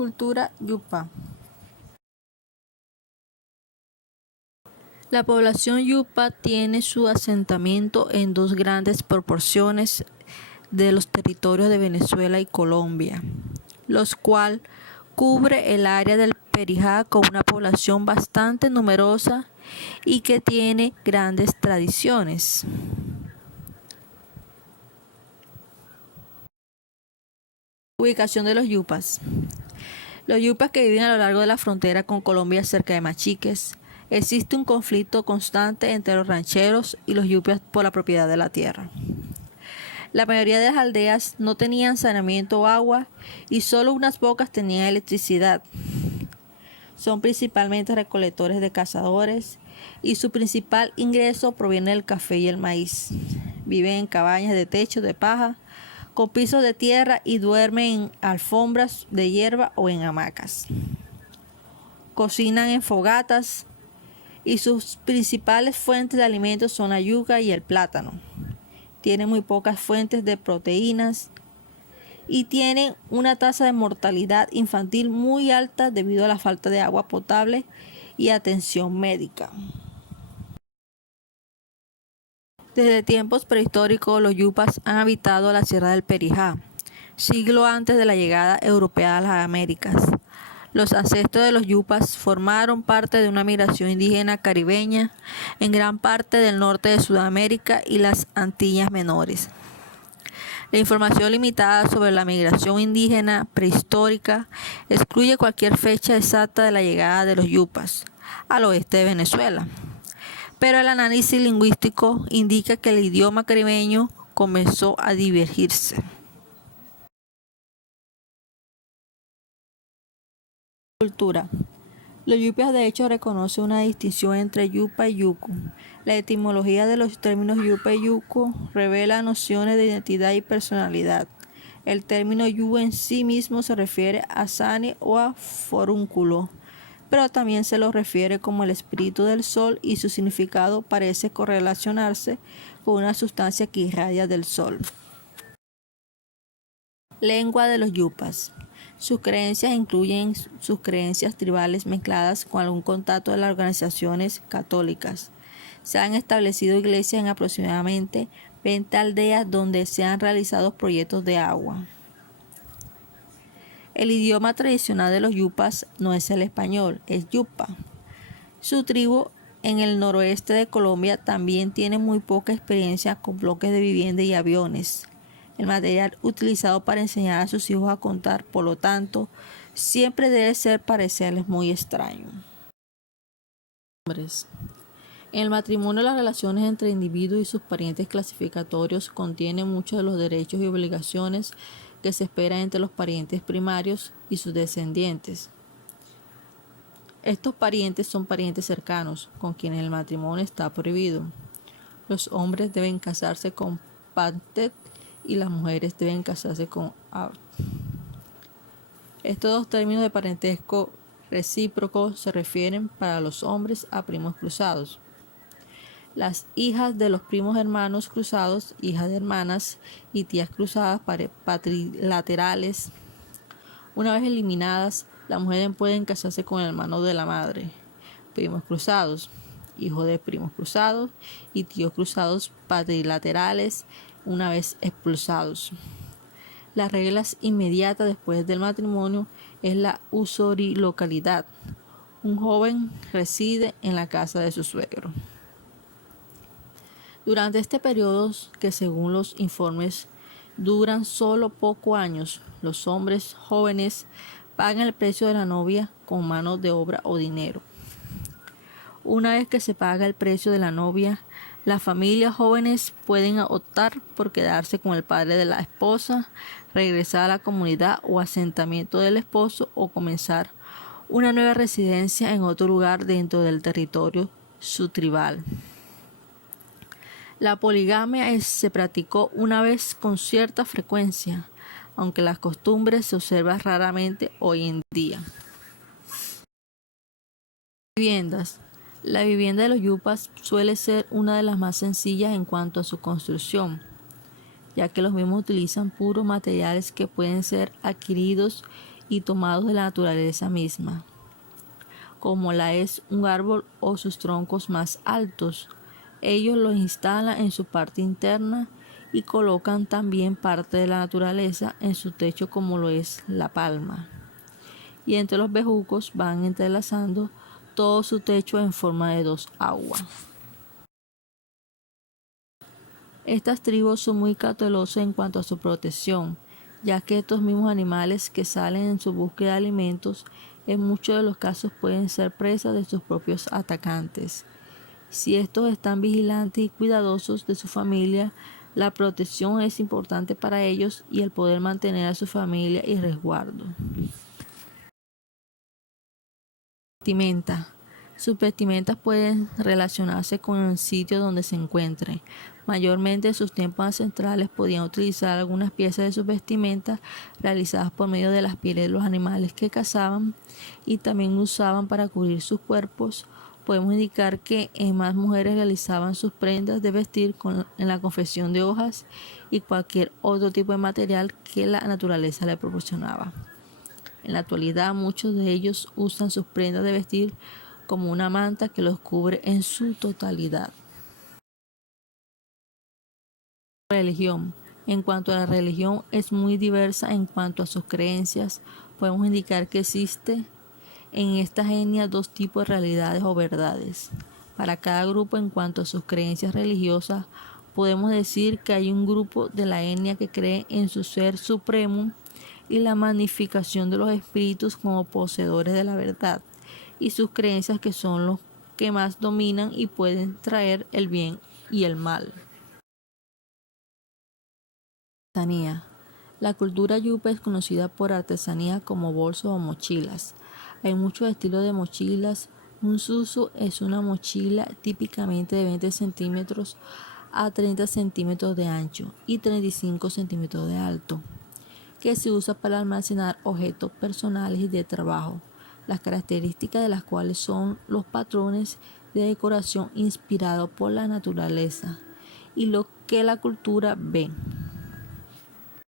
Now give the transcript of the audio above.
Cultura yupa. La población yupa tiene su asentamiento en dos grandes proporciones de los territorios de Venezuela y Colombia, los cual cubre el área del Perijá con una población bastante numerosa y que tiene grandes tradiciones. Ubicación de los yupas. Los yupas que viven a lo largo de la frontera con Colombia cerca de Machiques. Existe un conflicto constante entre los rancheros y los yupas por la propiedad de la tierra. La mayoría de las aldeas no tenían saneamiento o agua y solo unas pocas tenían electricidad. Son principalmente recolectores de cazadores y su principal ingreso proviene del café y el maíz. Viven en cabañas de techo de paja con pisos de tierra y duermen en alfombras de hierba o en hamacas. Cocinan en fogatas y sus principales fuentes de alimentos son la yuca y el plátano. Tienen muy pocas fuentes de proteínas y tienen una tasa de mortalidad infantil muy alta debido a la falta de agua potable y atención médica. Desde tiempos prehistóricos, los yupas han habitado la Sierra del Perijá, siglo antes de la llegada europea a las Américas. Los ancestros de los yupas formaron parte de una migración indígena caribeña en gran parte del norte de Sudamérica y las Antillas Menores. La información limitada sobre la migración indígena prehistórica excluye cualquier fecha exacta de la llegada de los yupas al oeste de Venezuela, pero el análisis lingüístico indica que el idioma caribeño comenzó a divergirse. Cultura. Los yupas de hecho reconocen una distinción entre yupa y yucu. La etimología de los términos yupa y yucu revela nociones de identidad y personalidad. El término yu en sí mismo se refiere a sane o a forúnculo, pero también se lo refiere como el espíritu del sol y su significado parece correlacionarse con una sustancia que irradia del sol. Lengua de los yupas. Sus creencias incluyen sus creencias tribales mezcladas con algún contacto de las organizaciones católicas. Se han establecido iglesias en aproximadamente 20 aldeas donde se han realizado proyectos de agua. El idioma tradicional de los yupas no es el español, es yupa. Su tribu en el noroeste de Colombia también tiene muy poca experiencia con bloques de vivienda y aviones. El material utilizado para enseñar a sus hijos a contar, por lo tanto, siempre debe parecerles muy extraño. En el matrimonio, las relaciones entre individuos y sus parientes clasificatorios contienen muchos de los derechos y obligaciones que se esperan entre los parientes primarios y sus descendientes. Estos parientes son parientes cercanos, con quienes el matrimonio está prohibido. Los hombres deben casarse con Pantet y las mujeres deben casarse con Ab. Estos dos términos de parentesco recíproco se refieren para los hombres a primos cruzados. Las hijas de los primos hermanos cruzados, hijas de hermanas y tías cruzadas patrilaterales. Una vez eliminadas, las mujeres pueden casarse con el hermano de la madre. Primos cruzados, hijos de primos cruzados y tíos cruzados patrilaterales una vez expulsados. Las reglas inmediatas después del matrimonio es la usurilocalidad. Un joven reside en la casa de su suegro. Durante este periodo, que según los informes duran solo pocos años, los hombres jóvenes pagan el precio de la novia con mano de obra o dinero. Una vez que se paga el precio de la novia, las familias jóvenes pueden optar por quedarse con el padre de la esposa, regresar a la comunidad o asentamiento del esposo o comenzar una nueva residencia en otro lugar dentro del territorio subtribal. La poligamia se practicó una vez con cierta frecuencia, aunque las costumbres se observan raramente hoy en día. Viviendas. La vivienda de los yupas suele ser una de las más sencillas en cuanto a su construcción, ya que los mismos utilizan puros materiales que pueden ser adquiridos y tomados de la naturaleza misma, como la es un árbol o sus troncos más altos. Ellos los instalan en su parte interna y colocan también parte de la naturaleza en su techo, como lo es la palma. Y entre los bejucos van entrelazando todo su techo en forma de 2 aguas. Estas tribus son muy cautelosas en cuanto a su protección, ya que estos mismos animales que salen en su búsqueda de alimentos en muchos de los casos pueden ser presas de sus propios atacantes. Si estos están vigilantes y cuidadosos de su familia, la protección es importante para ellos y el poder mantener a su familia y resguardo. Vestimenta. Sus vestimentas pueden relacionarse con el sitio donde se encuentren. Mayormente en sus tiempos ancestrales podían utilizar algunas piezas de sus vestimentas realizadas por medio de las pieles de los animales que cazaban y también usaban para cubrir sus cuerpos. Podemos indicar que más mujeres realizaban sus prendas de vestir en la confección de hojas y cualquier otro tipo de material que la naturaleza le proporcionaba. En la actualidad, muchos de ellos usan sus prendas de vestir como una manta que los cubre en su totalidad. Religión. En cuanto a la religión, es muy diversa en cuanto a sus creencias. Podemos indicar que existe en esta etnia 2 tipos de realidades o verdades. Para cada grupo, en cuanto a sus creencias religiosas, podemos decir que hay un grupo de la etnia que cree en su ser supremo y la magnificación de los espíritus como poseedores de la verdad, y sus creencias que son los que más dominan y pueden traer el bien y el mal. Artesanía. La cultura yupa es conocida por artesanía como bolsos o mochilas. Hay muchos estilos de mochilas. Un susu es una mochila típicamente de 20 centímetros a 30 centímetros de ancho y 35 centímetros de alto, que se usa para almacenar objetos personales y de trabajo, las características de las cuales son los patrones de decoración inspirados por la naturaleza y lo que la cultura ve.